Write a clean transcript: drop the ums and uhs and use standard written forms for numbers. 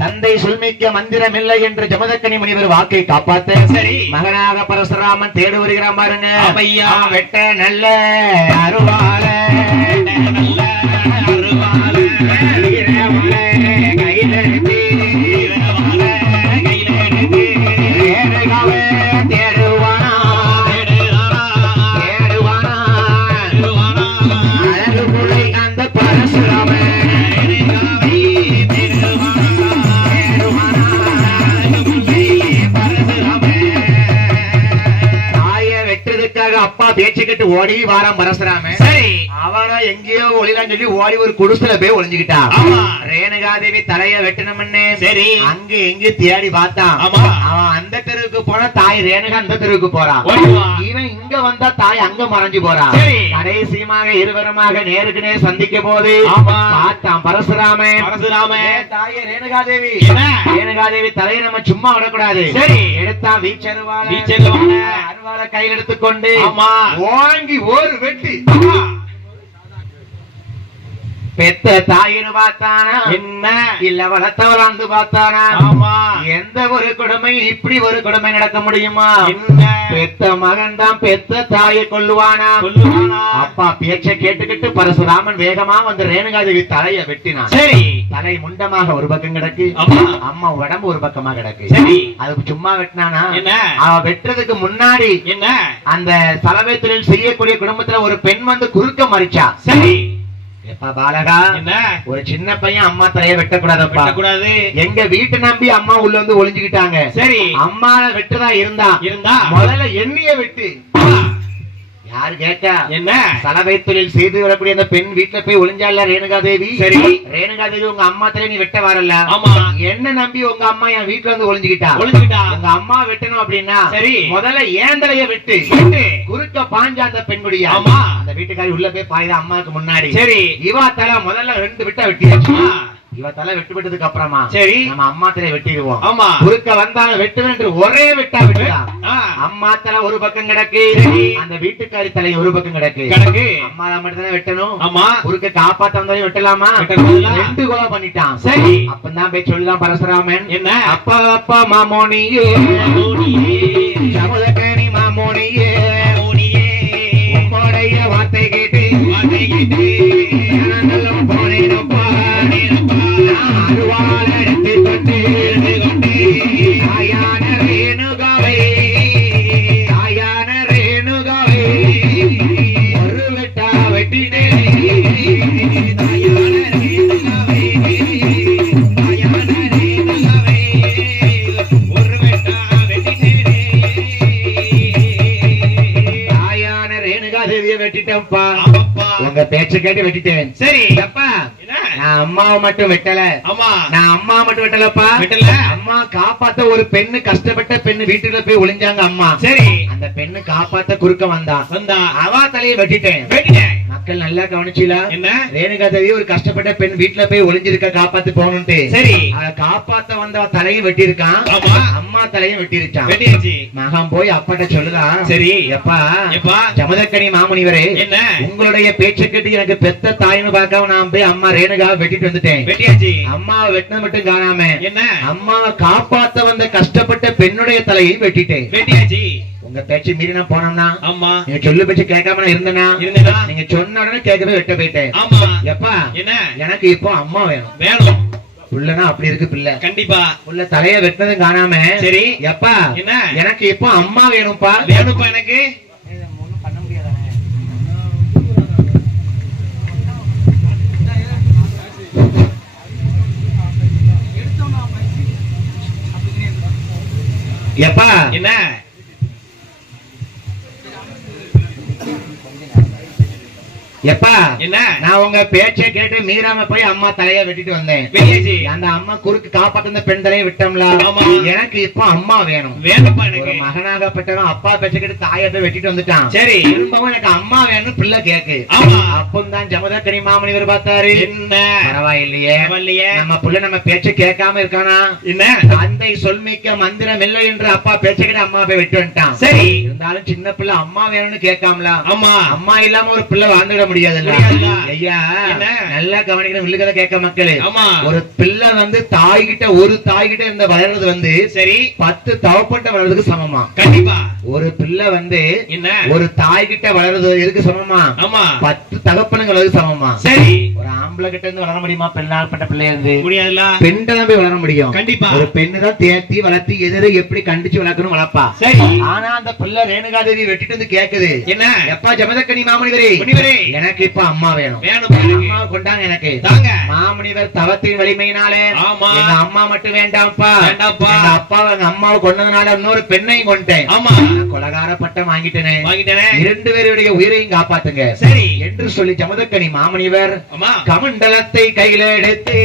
தந்தை சொல்மிக்க மந்திரம் இல்லை என்று ஜமதக்கனி முனிவர் வாக்கை காப்பாத்த சரி மகனாக பரசுராமன் தேடு வருகிறான் பாருங்க. ஐயா வெட்ட நல்ல அருவாள அப்பா பேச்சுக்கிட்டு ஓடி வாரம் பரசுராம சரி அவனா எங்கேயோ ஒளிலாம் சொல்லி ஓடி ஒரு குடிசைல போய் ஒளிஞ்சுக்கிட்டா. ரேணுகாதேவி தலைய வெட்டணும்னு சரி அங்க எங்க தேடி பார்த்தான். அவன் அந்த தெருவுக்கு போனா தாய் ரேணுகா அந்த தெருவுக்கு போறான். இவன் இங்க வந்தா தாய் அங்க மறைஞ்சு போறான். கடைசியமாக இருவருமாக நேருக்கு நேர் சந்திக்கும் போது பார்த்தான் பரசுராம தாய ரேணுகாதேவி தலையை நம்ம சும்மா விடக்கூடாது. சரி எடுத்தான் அருவாளை கையில் எடுத்துக்கொண்டு வாங்கி ஒரு வெட்டி பெத்த தாயின்னு பார்த்தானா என்ன இல்ல வளர்த்தவளாந்து பார்த்தானா. எந்த ஒரு கொடுமை இப்படி ஒரு கொடுமை நடக்க முடியுமா? பெத்த மகன் தான் பெத்த தாயை கொல்லுவானா? அப்பா பேச்சை கேட்டுக்கிட்டு பரசுராமன் வேகமா வந்து ரேணுகாதேவி தலைய வெட்டினான். சரி தலை முண்டமாக ஒரு பக்கம் கிடக்கு, அம்மா உடம்பு ஒரு பக்கமா கிடக்கு. சரி அது சும்மா வெட்டினானா? அவ வெட்டுறதுக்கு முன்னாடி என்ன அந்த சலவை தொழில் செய்யக்கூடிய குடும்பத்துல ஒரு பெண் வந்து குறுக்க மறிச்சா. சரி பாலகா ஒரு சின்ன பையன் அம்மா தலைய வெட்டக்கூடாது. எங்க வீட்டு நம்பி அம்மா உள்ள வந்து ஒளிஞ்சுக்கிட்டாங்க. சரி அம்மா வெட்டுதா இருந்தா முதல்ல எண்ணிய வெட்டு. யாரு கேட்டா என்ன சலவை தொழில் செய்து வரக்கூடிய அந்த பெண் வீட்டுல போய் ஒளிஞ்சால ரேணுகாதேவி. சரி ரேணுகாதேவி உங்க அம்மா தலையை நீ வெட்ட வரல, என்ன நம்பி உங்க அம்மா என் வீட்டுல வந்து ஒளிஞ்சுக்கிட்டா. உங்க அம்மா வெட்டணும் அப்படின்னா சரி முதல்ல ஏன் தலைய வெட்டு. குறுக்க பாஞ்சா அந்த பெண்ணுடைய அந்த வீட்டுக்காரி உள்ள போய் பாயுதா அம்மாவுக்கு முன்னாடி. சரி இவா தலை முதல்ல 2 விட்டா வெட்டியாச்சு. இவ தலை வெட்டுப்பட்டதுக்கு அப்புறமா சரி நம்ம அம்மா தலை வெட்டிடுவோம். ஆமா குறுக்க வந்தாலும் வெட்டுவேன் ஒரே வெட்டா வெட்டா. அம்மா தலை ஒரு பக்கம் கிடக்கு, அந்த வீட்டுக்காரி தலை ஒரு பக்கம் கிடக்கு. அம்மா மட்டும் தானே வெட்டணும். ஆமா குறுக்க காப்பாத்த வந்தாலும் வெட்டலாமா? 2 கொலை பண்ணிட்டான். சரி அப்பதான் போய் சொல்லிதான் பரசுராமன் என்ன அப்பா அப்பா மாமோனியே சமுதக்கனி மாமோனியே உங்களுடைய வார்த்தை கேட்டு போனேனப்பா அருவாள் எடுத்து கொண்டு தாயான ரேணுகாவை ஒரு வெட்டா வெட்டினே. வெட்டிட்டேன்ப்பா உங்க பேச்ச கேட்டு வெட்டிட்டேன். சரி அப்பா நான் அம்மாவை மட்டும் வெட்டல. நான் அம்மா மட்டும் வெட்டலப்பா வெட்டல. அம்மா காப்பாத்த ஒரு பெண்ணு கஷ்டப்பட்ட பெண்ணு வீட்டுல போய் ஒளிஞ்சாங்க அம்மா. சரி அந்த பெண்ணு காப்பாத்த குறுக்க வந்தா அவா தலையை வெட்டிட்டேன். மக்கள் நல்லா கவனிச்சீங்களா? என்ன ரேணுகாதேவி ஒரு கஷ்டப்பட்ட பெண் வீட்டுல போய் ஒளிஞ்சிருக்க காப்பாத்து போகணும்ட்டு. சரி அதை காப்பாத்த வந்த தலையும் வெட்டியிருக்கான், அம்மா தலையும் வெட்டிருச்சான். மகன் போய் அப்பாட்ட சொல்லுதான். சரி எப்பா ஜமதக்கனி மாமுனிவரே என்ன உங்களுடைய பேச்சை கேட்டு எனக்கு பெத்த தாயின்னு பார்க்காம நான் போய் அம்மா ரேணுகா வெட்டிட்டு வந்துட்டேன். வெட்டியாச்சு அம்மாவை வெட்டின மட்டும் காணாம என்ன அம்மாவை காப்பாத்த வந்த கஷ்டப்பட்ட பெண்ணுடைய தலையை வெட்டிட்டேன். வெட்டியாச்சு உங்க பேச்சு மீறி நான் போனோம்னா அம்மா நீங்க சொல்லு பேச்சு கேட்காம இருந்தேனா நீங்க சொன்ன உடனே கேட்கவே வெட்ட போயிட்டேன். எப்பா என்ன எனக்கு இப்போ அம்மா வேணும் உள்ளனா அப்படி இருக்கு பிள்ளை கண்டிப்பா உள்ள தலைய வெட்டினதும் காணாம. சரி எப்பா என்ன எனக்கு இப்போ அம்மா வேணும்ப்பா எனக்கு பண்ண முடியாதானே. எப்பா என்ன எப்பா என்ன நான் உங்க பேச்சை கேட்டு மீறாம போய் அம்மா தலைய வெட்டிட்டு வந்தேன். அந்த அம்மா குறுக்கு காப்பாத்த பெண் தலையை விட்டோம்ல. எனக்கு இப்ப அம்மா வேணும். ஒரு மகனாகப்பட்டவன் அப்பா பேச்சை கேட்டு தாயை வெட்டிட்டு வந்துட்டான். சரி திரும்பவும் எனக்கு அம்மா வேணும் பிள்ளை கேக்கு. அப்பந்தான் ஜமதக்கனி மாமுனிவர் பார்த்தாரு. என்ன பரவாயில்லையே நம்ம புள்ள நம்ம பேச்சை கேட்காம இருக்கானா என்ன தந்தை சொல்மிக்க மந்திரம் இல்லை என்று அப்பா பேச்சை கேட்டு அம்மா போய் வெட்டி வந்துட்டான். சரி இருந்தாலும் சின்ன பிள்ளை அம்மா வேணும்னு கேட்காமல. அம்மா இல்லாம ஒரு பிள்ளை வாழ்ந்துட முடியாதுல்ல ஐயா. நல்லா கவனிக்கணும், வில்லுக்கதை கேட்க மக்களே. ஒரு பிள்ளை வந்து தாய்கிட்ட இருந்து வளர்றது வந்து சரி 10 தவப்பட்ட வளர்றதுக்கு சமமா. கண்டிப்பா ஒரு பிள்ளை வந்து என்ன ஒரு தாய்கிட்ட வளர்றது எதுக்கு சமமா? 10 தகப்பனுங்கிறது சமமா. சரி ஒரு ஆம்பளை கிட்ட இருந்து வளர முடியுமா? பெண்ணால்பட்ட பிள்ளை இருந்து முடியாதுல்ல. பெண் தான் போய் வளர முடியும். கண்டிப்பா ஒரு பெண்ணு தான் தேத்தி வளர்த்தி எதிர எப்படி கண்டிச்சு வளர்க்கணும் வளர்ப்பா. சரி ஆனா அந்த பிள்ளை ரேணுகா தேவி வெட்டிட்டு வந்து கேக்குது, என்ன எப்பா ஜமதக்கனி மாமுனிவரே, எனக்கு இப்ப அம்மா வேணும். அம்மா கொண்டாங்க எனக்கு தாங்க. மாமுனிவர் தவத்தின் வலிமையினாலே எங்க அம்மா மட்டும் வேண்டாம்ப்பா, எங்க அப்பாவை எங்க அம்மாவை கொண்டதுனால இன்னொரு பெண்ணையும் கொண்டேன். ஆமா கொலகார பட்டம் வாங்கிட்டேனே 2 பேருடைய உயிரையும் காப்பாத்துங்க சரி என்று சொல்லி ஜமதக்கனி மாமுனிவர் கமண்டலத்தை கையில எடுத்து